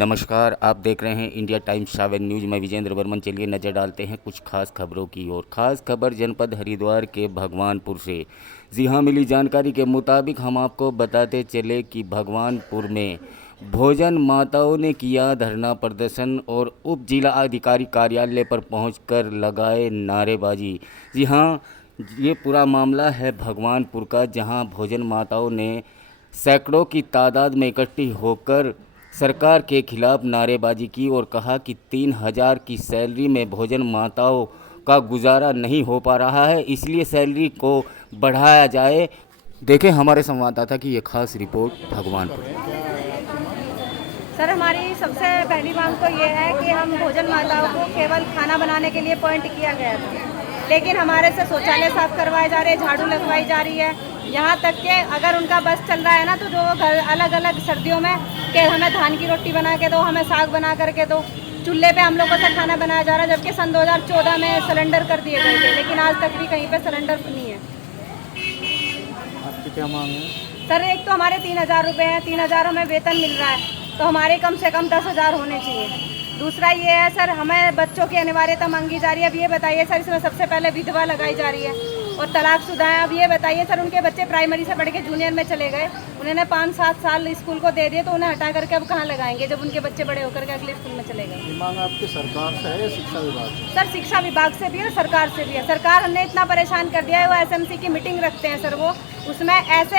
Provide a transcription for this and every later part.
नमस्कार, आप देख रहे हैं इंडिया टाइम्स 7 न्यूज़। मैं विजेंद्र वर्मन। चलिए नज़र डालते हैं कुछ खास खबरों की ओर। खास खबर जनपद हरिद्वार के भगवानपुर से। जी हाँ, मिली जानकारी के मुताबिक हम आपको बताते चले कि भगवानपुर में भोजन माताओं ने किया धरना प्रदर्शन और उप जिला अधिकारी कार्यालय पर पहुंचकर लगाए नारेबाजी। जी हाँ, ये पूरा मामला है भगवानपुर का, जहां भोजन माताओं ने सैकड़ों की तादाद में इकट्ठी होकर सरकार के खिलाफ नारेबाजी की और कहा कि 3,000 की सैलरी में भोजन माताओं का गुजारा नहीं हो पा रहा है, इसलिए सैलरी को बढ़ाया जाए। देखें हमारे संवाददाता की ये खास रिपोर्ट भगवानपुर। सर, हमारी सबसे पहली मांग तो ये है कि हम भोजन माताओं को केवल खाना बनाने के लिए अपॉइंट किया गया था, लेकिन हमारे से शौचालय साफ करवाए जा रहे हैं, झाड़ू लगवाई जा रही है। यहाँ तक कि अगर उनका बस चल रहा है ना, तो जो घर अलग अलग सर्दियों में कि हमें धान की रोटी बना के दो, हमें साग बना करके दो, चूल्हे पे हम लोगों से खाना बनाया जा रहा है, जबकि सन 2014 में सिलेंडर कर दिए गए थे, लेकिन आज तक भी कहीं पे सिलेंडर नहीं है। आपकी क्या मांग है? सर, एक तो हमारे 3,000 रुपये हैं, 3,000 हमें वेतन मिल रहा है, तो हमारे कम से कम 10,000 होने चाहिए। दूसरा ये है सर, हमें बच्चों की अनिवार्यता मांगी जा रही है। अब ये बताइए सर, इसमें सबसे पहले विधवा लगाई जा रही है और तलाकशुदा है। अब ये बताइए सर, उनके बच्चे प्राइमरी से पढ़ के जूनियर में चले गए, उन्होंने 5-7 साल स्कूल को दे दिए, तो उन्हें हटा करके अब कहाँ लगाएंगे जब उनके बच्चे बड़े होकर के अगले स्कूल में चले गए। ये मांग आपकी सरकार से है या शिक्षा विभाग से? सर, शिक्षा विभाग से भी है, सरकार से भी है। सरकार ने इतना परेशान कर दिया है, वो एसएमसी की मीटिंग रखते हैं सर, वो उसमें ऐसे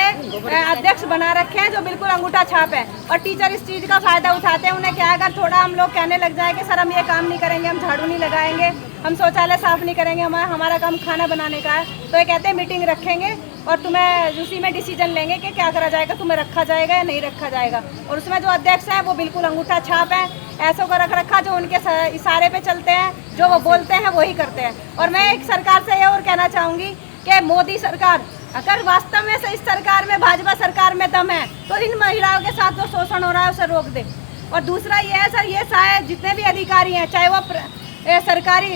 अध्यक्ष बना रखे हैं जो बिल्कुल अंगूठा छाप है, और टीचर इस चीज़ का फायदा उठाते हैं। उन्हें क्या, अगर थोड़ा हम लोग कहने लग जाए कि सर हम ये काम नहीं करेंगे, हम झाड़ू नहीं लगाएंगे, हम शौचालय साफ नहीं करेंगे, हमारा काम खाना बनाने का है, तो ये कहते हैं मीटिंग रखेंगे और तुम्हें उसी में डिसीजन लेंगे कि क्या करा जाएगा, तुम्हें रखा जाएगा या नहीं रखा जाएगा। और उसमें जो अध्यक्ष हैं वो बिल्कुल अंगूठा छाप है, ऐसों को रख रखा, जो उनके इशारे पे चलते हैं, जो वो बोलते हैं वही करते हैं। और मैं एक सरकार से ये और कहना चाहूँगी कि मोदी सरकार, अगर वास्तव में से इस सरकार में, भाजपा सरकार में दम है, तो इन महिलाओं के साथ जो शोषण हो रहा है उसे रोक दे। और दूसरा ये है सर, ये शायद जितने भी अधिकारी हैं, चाहे वो सरकारी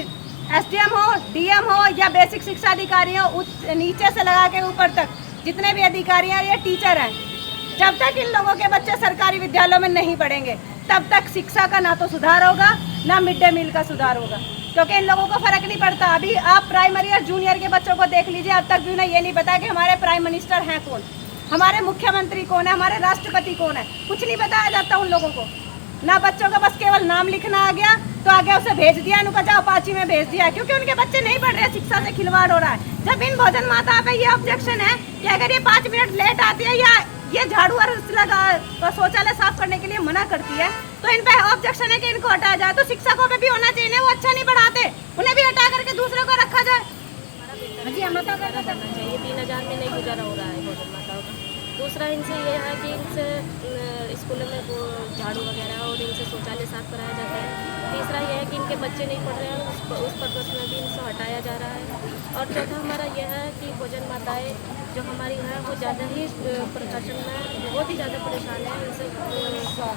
एसडीएम हो, डीएम हो या बेसिक शिक्षा अधिकारी हो, नीचे से लगा के ऊपर तक जितने भी अधिकारी हैं, ये टीचर हैं, जब तक इन लोगों के बच्चे सरकारी विद्यालयों में नहीं पढ़ेंगे तब तक शिक्षा का ना तो सुधार होगा, ना मिड डे मील का सुधार होगा, क्योंकि इन लोगों को फर्क नहीं पड़ता। अभी आप प्राइमरी और जूनियर के बच्चों को देख लीजिए, अब तक भी उन्हें ये नहीं पता कि हमारे प्राइम मिनिस्टर हैं कौन, हमारे मुख्यमंत्री कौन है, हमारे राष्ट्रपति कौन है, कुछ नहीं बताया जाता उन लोगों को। ना बच्चों का बस केवल नाम लिखना आ गया, तो आगे उसे भेज दिया, इनको जाओ पाची में भेज दिया, क्योंकि उनके बच्चे नहीं पढ़ रहे, शिक्षा से खिलवाड़ हो रहा है। जब इन भोजन माता पे ये ऑब्जेक्शन है कि अगर ये 5 मिनट लेट आती है या ये झाड़ू और तो शौचालय साफ करने के लिए मना करती है, तो इन पे ऑब्जेक्शन है कि इनको हटाया जाए। तो शिक्षकों पे भी होना चाहिए, वो अच्छा नहीं पढ़ाते, उन्हें भी हटा करके दूसरे को रखा जाए। जी, हम करना चाहिए। 3,000 में नहीं गुजारा हो रहा है भोजन माताओं का। दूसरा इनसे ये है कि इनसे स्कूलों में वो झाड़ू वगैरह और इनसे शौचालय साफ कराया जाता है। तीसरा ये है कि इनके बच्चे नहीं पढ़ रहे हैं, उस पर्पज़ में भी इनसे हटाया जा रहा है। और चौथा हमारा यह है कि भोजन माताएँ जो हमारी हैं वो ज़्यादा ही प्रशासन में बहुत ही ज़्यादा परेशान है, इनसे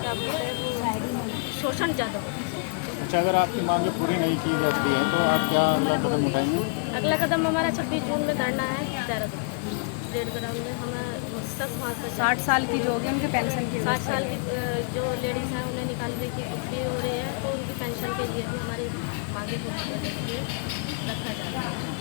क्या बोलते हैं वो शोषण ज़्यादा होता है। अच्छा, अगर आपकी मांगें पूरी नहीं की जाती हैं तो आप क्या अगला कदम उठाएंगे? अगला कदम हमारा 26 जून में धरना है, रेड ग्राउंड में। हमें सब वहाँ पर 60 साल की जो होगी उनके पेंशन की 60 साल की जो लेडीज़ हैं उन्हें निकालने की भी हो रही है, तो उनकी पेंशन के लिए भी हमारी मांगे पूरी करने के लिए रखा जा रहा है।